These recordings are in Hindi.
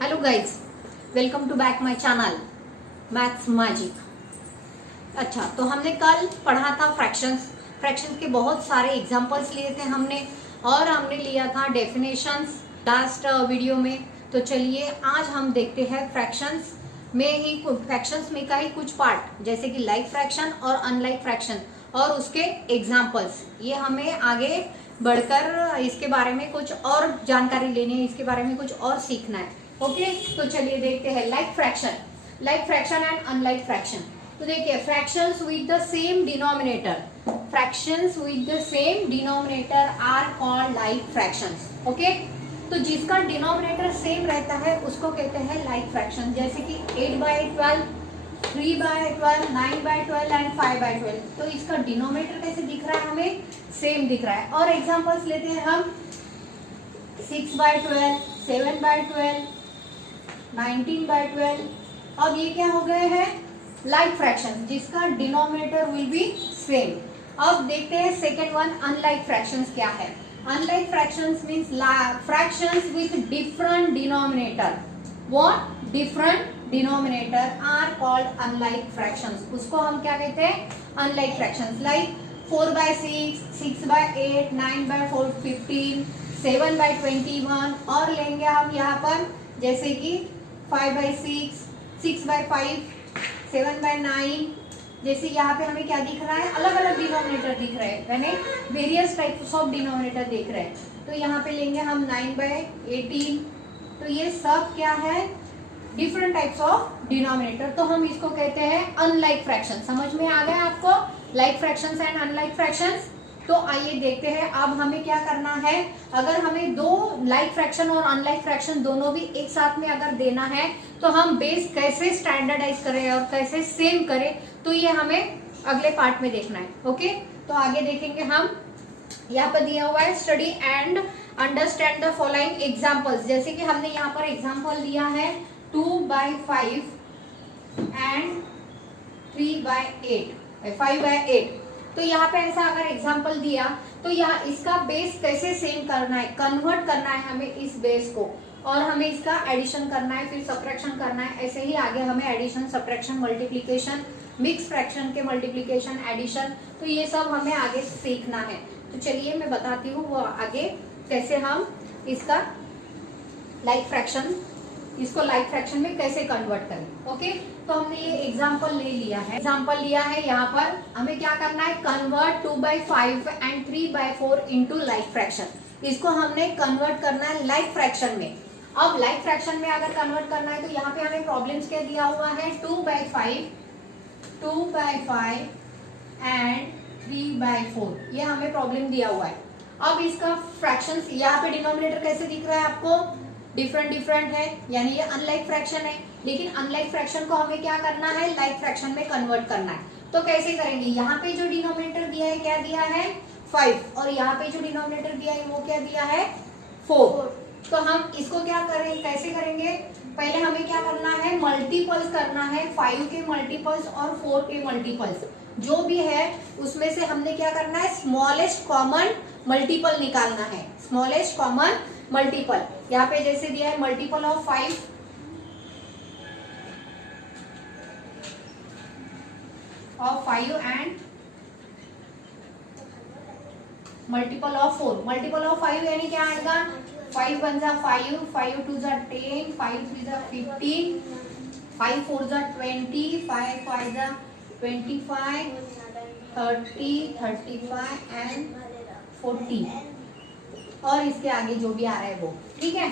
Hello guys, welcome to back my channel Maths Magic. अच्छा, तो हमने कल पढ़ा था फ्रैक्शंस के बहुत सारे एग्जांपल्स लिए थे हमने, और हमने लिया था डेफिनेशंस लास्ट वीडियो में। तो चलिए आज हम देखते हैं फ्रैक्शंस में का ही कुछ पार्ट, जैसे कि लाइक फ्रैक्शन और अनलाइक फ्रैक्शन और उसके एग्जाम्पल्स। ये हमें आगे बढ़कर इसके बारे में कुछ और जानकारी लेनी है, इसके बारे में कुछ और सीखना है। ओके, तो चलिए देखते हैं like fraction and unlike fraction. तो देखिए, fractions with the same denominator are called like fractions. Okay, तो जिसका डिनोमिनेटर सेम रहता है उसको कहते हैं लाइक फ्रैक्शन, जैसे कि 8/12, 3/12, 9/12 एंड 5/12। तो इसका डिनोमिनेटर कैसे दिख रहा है, हमें सेम दिख रहा है। और एग्जांपल्स लेते हैं हम 6/12, 7/12, 19/12। अब ये क्या हो गए हैं, लाइक फ्रैक्शन, जिसका डिनोमिनेटर विल बी सेम। अब देखते हैं सेकेंड वन, अनलाइक फ्रैक्शंस क्या है। Unlike fractions means fractions with different denominator. What? Different denominator are called unlike fractions. उसको हम क्या कहते हैं, अनलाइक फ्रैक्शंस। लाइक 4/6, 6/8, 9/4, 15, 7/21। और लेंगे हम यहाँ पर जैसे कि 5/6, 6/5, 7/9। जैसे यहाँ पे हमें क्या दिख रहा है, अलग अलग डिनोमिनेटर दिख रहे हैं, यानी वेरियस टाइप्स ऑफ डिनोमिनेटर दिख रहे हैं। तो यहाँ पे लेंगे हम 9/18। तो ये सब क्या है, डिफरेंट टाइप्स ऑफ डिनोमिनेटर। तो हम इसको कहते हैं अनलाइक फ्रैक्शन। समझ में आ गया आपको, like fractions and unlike fractions. तो आइए देखते हैं अब हमें क्या करना है। अगर हमें दो लाइक फ्रैक्शन और अनलाइक फ्रैक्शन दोनों भी एक साथ में अगर देना है, तो हम बेस कैसे स्टैंडर्डाइज करें और कैसे सेम करें, तो ये हमें अगले पार्ट में देखना है। ओके, तो आगे देखेंगे हम। यहाँ पर दिया हुआ है study and understand the following examples. जैसे कि हमने यहाँ पर एग्जाम्पल दिया है 2/5 एंड 3/8, 5/8। तो यहाँ पे ऐसा अगर एग्जाम्पल दिया, तो यहाँ इसका बेस कैसे सेम करना है, कन्वर्ट करना है हमें इस बेस को, और हमें इसका एडिशन करना है, फिर सब्ट्रैक्शन करना है। ऐसे ही आगे हमें addition, subtraction, multiplication, mix fraction के मल्टीप्लिकेशन, एडिशन, तो ये सब हमें आगे सीखना है। तो चलिए मैं बताती हूँ वो आगे कैसे हम इसका लाइक फ्रैक्शन में कैसे कन्वर्ट करें। ओके, तो हमने ये एग्जांपल लिया है यहाँ पर हमें क्या करना है, convert 2/5 and 3/4 into like fraction. इसको हमने कन्वर्ट करना है लाइक फ्रैक्शन में। अब लाइक फ्रैक्शन में अगर कन्वर्ट करना है, तो यहाँ पे हमें प्रॉब्लम्स क्या दिया हुआ है, 2/5 एंड 3/4, ये हमें प्रॉब्लम दिया हुआ है। अब इसका फ्रैक्शंस, यहाँ पे डिनोमिनेटर कैसे दिख रहा है आपको, डिफरेंट है, यानी ये अनलाइक फ्रैक्शन है। लेकिन अनलाइक फ्रैक्शन को हमें क्या करना है, लाइक फ्रैक्शन में कन्वर्ट करना है। तो कैसे करेंगे, यहाँ पे जो डिनोमिनेटर दिया है क्या दिया है, 5, और यहाँ पे जो डिनोमिनेटर दिया है वो क्या दिया है, 4। तो हम इसको क्या करें, कैसे करेंगे, पहले हमें क्या करना है, मल्टीपल्स करना है, 5 के मल्टीपल्स और 4 के मल्टीपल्स जो भी है उसमें से हमने क्या करना है, स्मॉलेस्ट कॉमन मल्टीपल निकालना है। स्मॉलेस्ट कॉमन मल्टीपल यहाँ पे जैसे दिया है, multiple of 5 and multiple of 4। Multiple of 5 यानी क्या आएगा, 5 1 जा 5, 5 2 जा 10, 5 3 जा 15, 5 4 जा 20, 5 5 जा 25, 30, 35 एंड 40, और इसके आगे जो भी आ रहा है वो, ठीक है।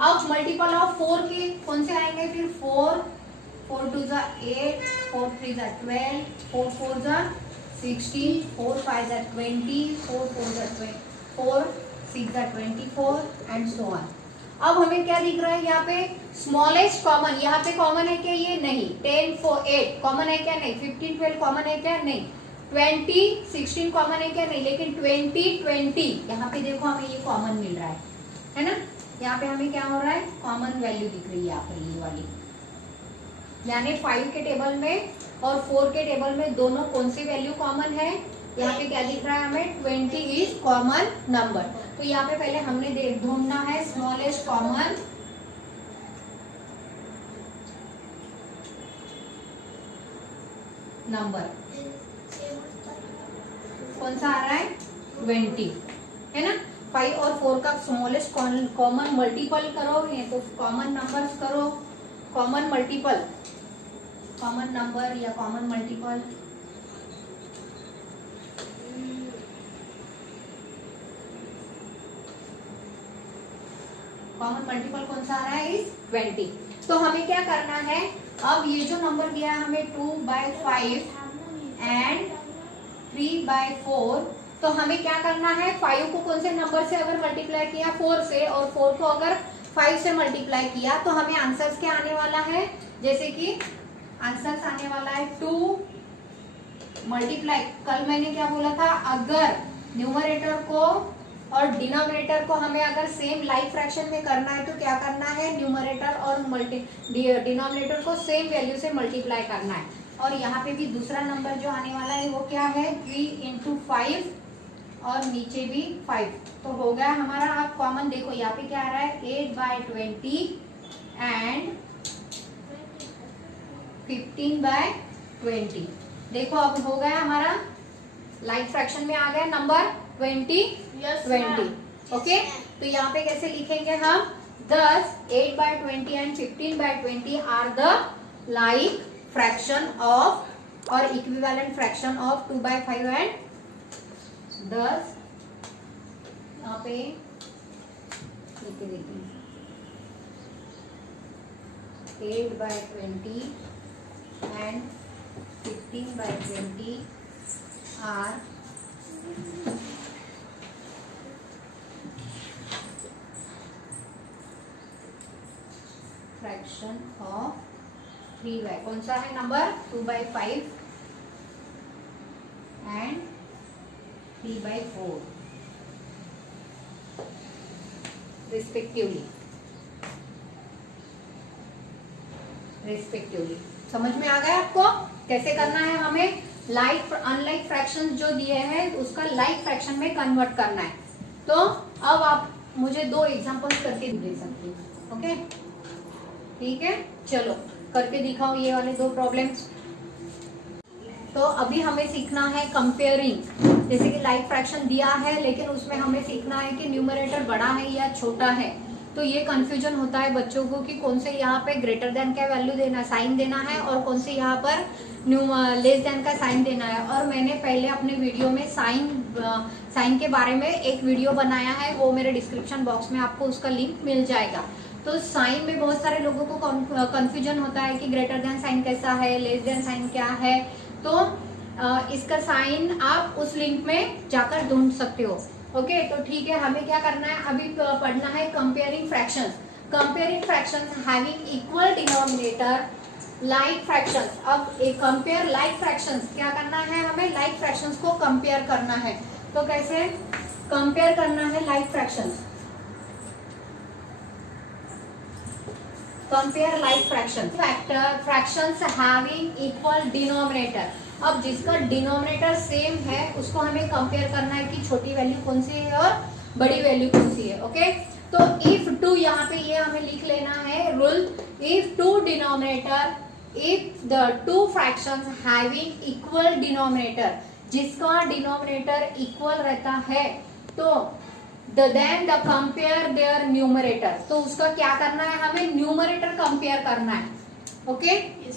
अब मल्टीपल ऑफ 4 के कौन से आएंगे, फिर 4 2 जा 8, 4 3 जा 12, 4 4 जा 16, 4 5 जा 20, 4 4 जा 4 6 जा 24 एंड सो ऑन। अब हमें क्या दिख रहा है यहाँ पे, स्मॉलेस्ट कॉमन, यहाँ पे कॉमन है क्या, ये नहीं, 10 4 8 कॉमन है क्या, नहीं, 15 12 कॉमन है क्या, नहीं, 20 16 कॉमन है क्या, नहीं, लेकिन 20 20 यहाँ पे देखो हमें ये कॉमन मिल रहा है ना। यहाँ पे हमें क्या हो रहा है, कॉमन वैल्यू दिख रही है यहाँ पर, ये वाली, यानी 5 के टेबल में और 4 के टेबल में दोनों कौन सी वैल्यू कॉमन है, यहाँ पे क्या दिख रहा है हमें, 20 इज कॉमन नंबर। तो यहाँ पे पहले हमने ढूंढना है स्मॉलेस्ट कॉमन नंबर कौन सा आ रहा है 20 है ना। 5 और 4 का स्मॉलेस्ट कॉमन मल्टीपल करो, ये तो कॉमन नंबर्स करो, कॉमन मल्टीपल, कॉमन नंबर या कॉमन मल्टीपल। कॉमन मल्टीपल कौन सा आ रहा है इस 20। तो हमें क्या करना है, अब ये जो नंबर दिया है हमें 2/5 एंड 3/4, तो हमें क्या करना है 5 को कौन से नंबर से अगर मल्टीप्लाई किया 4 से, और 4 को अगर 5 से मल्टीप्लाई किया तो हमें आंसर्स क्या आने वाला है, जैसे कि आंसर्स आने वाला है 2 मल्टीप्लाई, कल मैंने क्या बोला था, अगर न्यूमरेटर को और डिनोमिनेटर को हमें अगर सेम लाइक फ्रैक्शन में करना है तो क्या करना है, न्यूमरेटर और डिनोमिनेटर को सेम वैल्यू से मल्टीप्लाई करना है। और यहाँ पे भी दूसरा नंबर जो आने वाला है वो क्या है 3 × 5 और नीचे भी 5, तो हो गया हमारा। आप कॉमन देखो यहाँ पे क्या आ रहा है 8/20 एंड 15/20। देखो अब हो गया हमारा लाइक फ्रैक्शन में आ गया नंबर 20। ओके, तो यहाँ पे कैसे लिखेंगे हम, thus 8/20 and 15/20 are the like fraction of और इक्विवेलेंट फ्रैक्शन ऑफ 2/5 एंड 10। यहाँ पे लिख के देखिए 8/20 एंड 15/20 आर फ्रैक्शन ऑफ 3/, कौन सा है नंबर 2/5 एंड 3/4 रिस्पेक्टिवली। समझ में आ गया आपको कैसे करना है, हमें लाइक अनलाइक फ्रैक्शन जो दिए हैं उसका लाइक फ्रैक्शन में कन्वर्ट करना है। तो अब आप मुझे 2 एग्जांपल्स करके दे सकते हो। ओके ठीक है, चलो करके दिखाओ ये वाले 2 प्रॉब्लम्स। तो अभी हमें सीखना है कंपेयरिंग, जैसे कि लाइक फ्रैक्शन दिया है लेकिन उसमें हमें सीखना है कि न्यूमरेटर बड़ा है या छोटा है। तो ये कंफ्यूजन होता है बच्चों को कि कौन से यहाँ पे ग्रेटर देन का वैल्यू देना, साइन देना है, और कौन से यहाँ पर लेस देन का साइन देना है। और मैंने पहले अपने वीडियो में साइन के बारे में एक वीडियो बनाया है, वो मेरे डिस्क्रिप्शन बॉक्स में आपको उसका लिंक मिल जाएगा। तो साइन में बहुत सारे लोगों को कंफ्यूजन होता है कि ग्रेटर देन साइन कैसा है, लेस देन साइन क्या है। तो इसका साइन आप उस लिंक में जाकर ढूंढ सकते हो। ओके, तो ठीक है, हमें क्या करना है, अभी पढ़ना है comparing fractions. Comparing fractions having equal denominator like fractions. अब एक कंपेयर लाइक फ्रैक्शंस, क्या करना है हमें, लाइक फ्रैक्शंस को कंपेयर करना है। तो कैसे कंपेयर करना है like fractions, compare like fraction fractions having equal denominator. अब जिसका डिनोमिनेटर सेम है उसको हमें कंपेयर करना है कि छोटी वैल्यू कौन सी है और बड़ी वैल्यू कौन सी है। ओके, तो इफ टू, यहाँ पे ये हमें लिख लेना है rule, if two denominator, if the 2 fractions having equal denominator, जिसका डिनोमिनेटर इक्वल रहता है तो then the compare their numerator. तो उसका क्या करना है, हमें न्यूमरेटर कंपेयर करना है। ओके,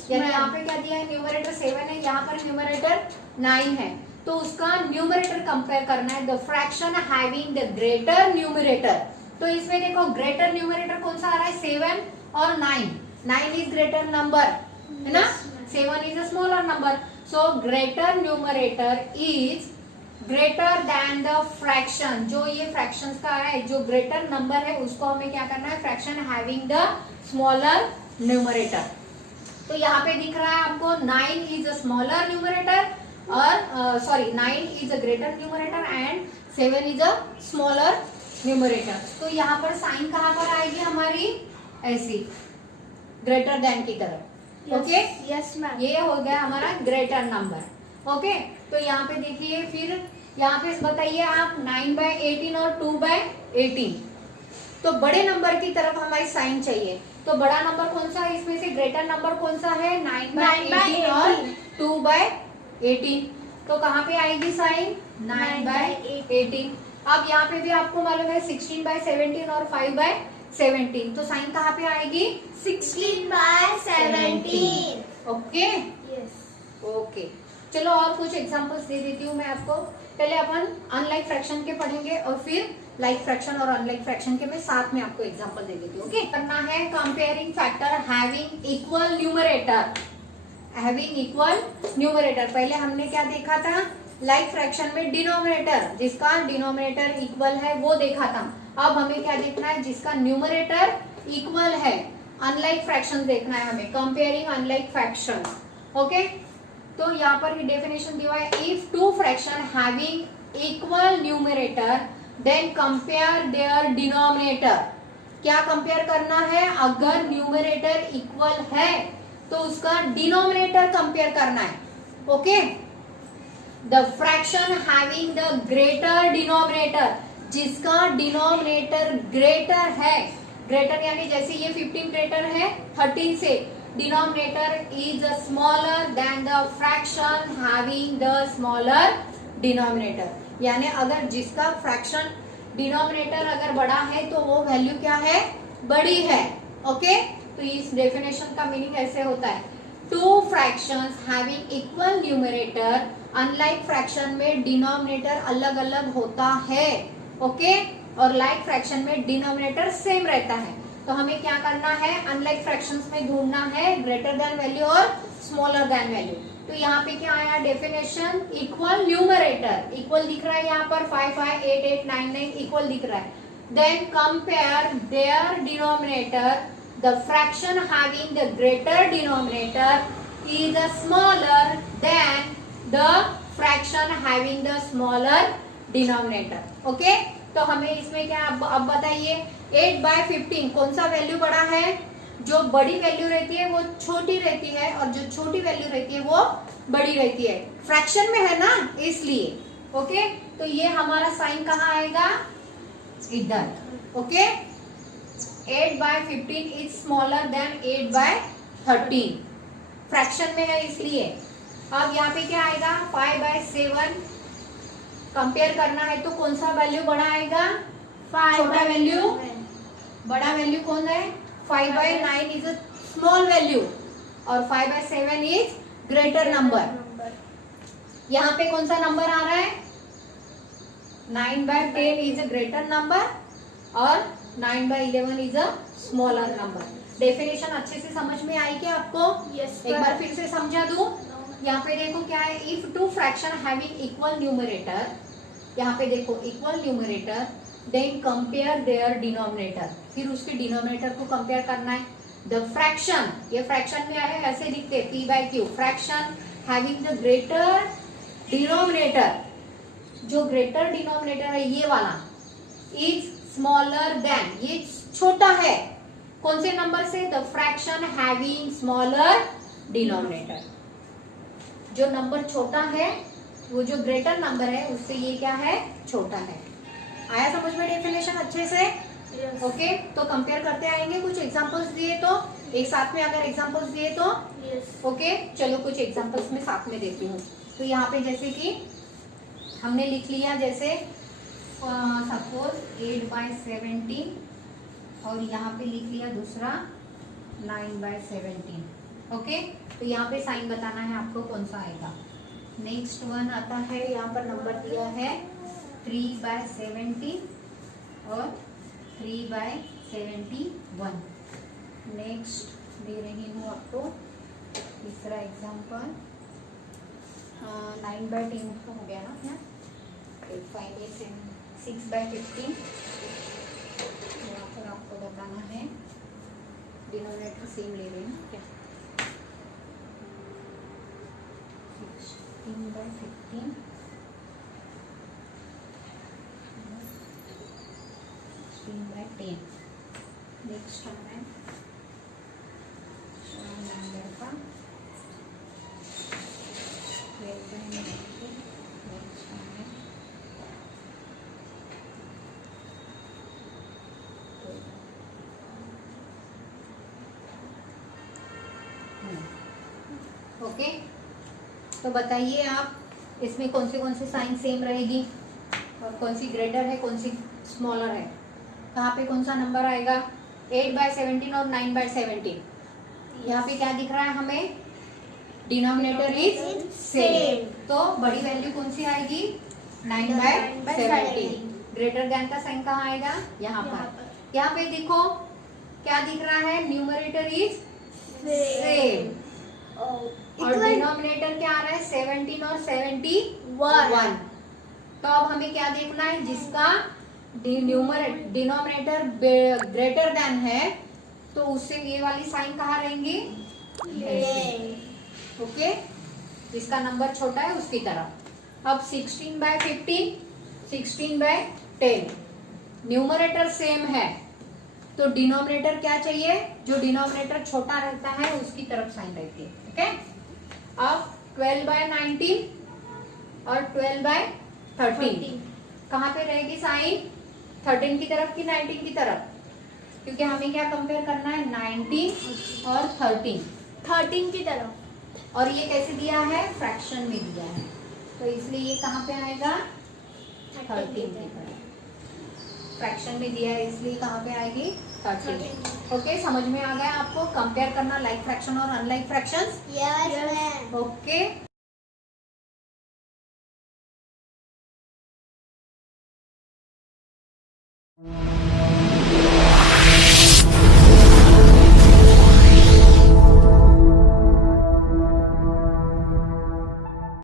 यानी यहाँ पे क्या दिया है, न्यूमरेटर 7 है, यहाँ पर न्यूमरेटर 9 है, तो उसका न्यूमरेटर कंपेयर करना है। The fraction having the greater numerator, तो इसमें देखो ग्रेटर न्यूमरेटर कौन सा आ रहा है, 7 और 9। 9 इज ग्रेटर नंबर है ना, 7 is a smaller number. So greater numerator is greater than the fraction, जो ये फ्रैक्शंस का है, जो ग्रेटर नंबर है उसको हमें क्या करना है, fraction having the smaller numerator. तो यहाँ पे दिख रहा है आपको 9 इज अ स्मॉलर न्यूमरेटर और 9 is a greater numerator and 7 is a smaller numerator. तो यहाँ पर साइन कहाँ पर आएगी हमारी, ऐसी ग्रेटर देन की तरफ। ओके, यस मैम, ये हो गया हमारा ग्रेटर नंबर। ओके, तो यहाँ पे देखिए, फिर यहाँ पे बताइए आप 9/18 और 2/18, तो बड़े नंबर की तरफ हमारी साइन चाहिए। तो बड़ा नंबर कौन सा है इसमें से, ग्रेटर नंबर कौन सा है, 9/18 और 2/18। 18। तो कहाँ पे आएगी साइन 9/18। अब यहाँ पे भी आपको मालूम है 16/17 और 5/17, तो साइन कहाँ पे आएगी 16/17। Okay okay. चलो और कुछ एग्जांपल्स दे देती हूँ मैं आपको। पहले अपन अनलाइक फ्रैक्शन के पढ़ेंगे और फिर लाइक फ्रैक्शन और अनलाइक फ्रैक्शन के मैं साथ में आपको एग्जांपल दे देती हूँ। ओके, करना है comparing factor having equal numerator. Having equal numerator, पहले हमने क्या देखा था, लाइक फ्रैक्शन में डिनोमिनेटर, जिसका डिनोमिनेटर इक्वल है वो देखा था। अब हमें क्या देखना है, जिसका न्यूमरेटर इक्वल है। अनलाइक फ्रैक्शन देखना है हमें, कंपेयरिंग अनलाइक फ्रैक्शन। ओके, तो यहाँ पर ही डेफिनेशन दिया है, if two fraction having equal numerator then compare their denominator. क्या कंपेयर करना है, अगर न्यूमरेटर इक्वल है तो उसका डिनोमिनेटर कंपेयर करना है। Okay, the fraction having the greater denominator, जिसका डिनोमिनेटर ग्रेटर है, ग्रेटर यानी जैसे ये 15 ग्रेटर है 13 से, denominator is smaller than the fraction having the smaller denominator. यानी अगर जिसका फ्रैक्शन डिनोमिनेटर अगर बड़ा है तो वो वैल्यू क्या है, बड़ी है। ओके, तो इस डेफिनेशन का मीनिंग ऐसे होता है, two fractions having equal numerator, unlike fraction में डिनोमिनेटर अलग अलग होता है। ओके, और लाइक फ्रैक्शन में डिनोमिनेटर सेम रहता है। तो हमें क्या करना है, अनलाइक फ्रैक्शंस में ढूंढना है ग्रेटर देन वैल्यू और स्मॉलर देन वैल्यू। तो यहाँ पे क्या आया डेफिनेशन, इक्वल न्यूमरेटर, इक्वल दिख रहा है यहाँ पर 5, 5, 8, 8, 9, 9 इक्वल दिख रहा है। Then compare their denominator, the fraction having the greater denominator is smaller than the fraction having the smaller denominator. Okay, तो हमें इसमें क्या, अब बताइए 8/15 कौन सा वैल्यू बड़ा है, जो बड़ी वैल्यू रहती है वो छोटी रहती है और जो छोटी वैल्यू रहती है वो बड़ी रहती है, फ्रैक्शन में है ना इसलिए। ओके, तो ये हमारा साइन कहाँ आएगा, इधर। Okay, 8/15 is smaller then 8/13, fraction में है इसलिए। अब यहाँ पे क्या आएगा, 5/7 कंपेयर करना है तो कौन सा वैल्यू बड़ा आएगा, छोटा वैल्यू, बड़ा वैल्यू कौन है, 5/9 इज अ स्मॉल वैल्यू और 5/7 इज ग्रेटर नंबर। यहाँ पे कौन सा नंबर आ रहा है, 9/10 इज अ ग्रेटर नंबर और 9/11 is a smaller number. Definition अच्छे से समझ में आई क्या आपको? Yes, एक बार फिर से समझा दूं। यहाँ पे देखो क्या है, if two fraction having equal numerator, यहाँ पे देखो equal numerator, then compare their denominator, फिर उसके डिनोमिनेटर को कंपेयर करना है। द फ्रैक्शन, ये फ्रैक्शन में आया ऐसे लिखते P/Q, fraction having the greater denominator, जो ग्रेटर डिनोमिनेटर है ये वाला, इज स्मॉलर देन, ये छोटा है कौन से नंबर से, the fraction having smaller denominator, जो नंबर छोटा है वो जो ग्रेटर नंबर है उससे ये क्या है, छोटा है। आया समझ में डेफिनेशन अच्छे से? Yes. ओके, तो कंपेयर करते आएंगे, कुछ एग्जांपल्स दिए तो एक साथ में, अगर एग्जांपल्स दिए तो Yes. ओके, चलो कुछ एग्जांपल्स में साथ में देती हूँ। तो यहाँ पे जैसे कि हमने लिख लिया, जैसे सपोज 8/17 और यहाँ पे लिख लिया दूसरा 9/17। ओके, तो यहाँ पे साइन बताना है आपको कौन सा आएगा। नेक्स्ट वन आता है, यहाँ पर नंबर दिया है 3/70 और 3/71। नेक्स्ट दे रही हूँ आपको तीसरा एग्जाम्पल, 9/10 तो हो गया ना अपना, 6/15। यहाँ पर आपको बताना है, डिनोमिनेटर सेम ले रही हूँ क्या, 16/15, 16/10। नेक्स्ट है नंबर का 12/90। नेक्स्ट है ओके, तो बताइए आप इसमें कौन से साइन सेम रहेगी और कौन सी ग्रेटर है, कौन सी स्मॉलर है। कहाँ पे कौन सा नंबर आएगा? 8/17 और 9/17। यहाँ पे क्या दिख रहा है हमें? डिनोमिनेटर इज सेम, तो बड़ी वैल्यू कौन सी आएगी? 9/17। ग्रेटर देन का साइन कहाँ आएगा? यहाँ पर। यहाँ पे देखो क्या दिख रहा है? न्यूमरेटर इज सेम और डिनोमिनेटर क्या आ रहा है? 17 और 71। तो अब हमें क्या देखना है? जिसका डिनोमिनेटर ग्रेटर देन है तो उससे ये वाली साइन कहाँ रहेंगी? ओके, जिसका नंबर छोटा है उसकी तरफ। अब 16/15, 16/10, न्यूमरेटर सेम है तो डिनोमिनेटर क्या चाहिए? जो डिनोमिनेटर छोटा रहता है उसकी तरफ साइन रहती है। ठीक है। अब 12/19 और 12/13 कहाँ पे रहेगी साइन? 13 की तरफ कि 19 की तरफ? क्योंकि हमें क्या कंपेयर करना है? 19 और 13 की तरफ। और ये कैसे दिया है? फ्रैक्शन में दिया है, तो इसलिए ये कहाँ पे आएगा? 13 की तरफ। फ्रैक्शन में दिया है इसलिए कहाँ पे आएगी? 13। ओके, समझ में आ गया आपको कंपेयर करना लाइक फ्रैक्शन और unlike fractions? Yes ma'am. Okay.